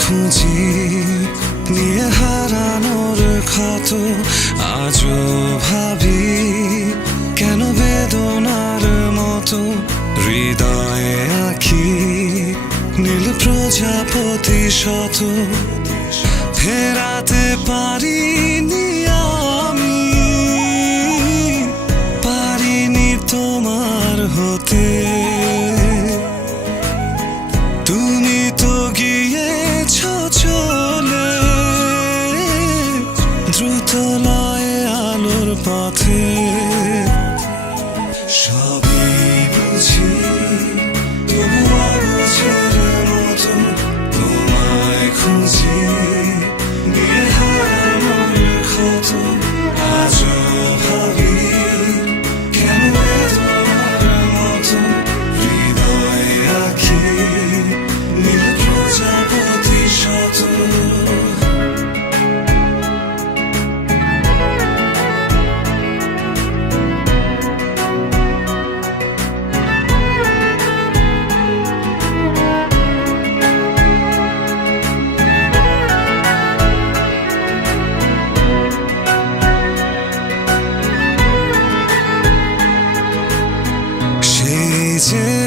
খুঁজি, নিয়ে হারানোর ক্ষত আজও ভাবি কেন বেদনার মতো হৃদয়ে আঁকি নীল প্রজাপতি শত ফেরাতে পারিনি আমি, পারিনি তোমার হতে। পথে you.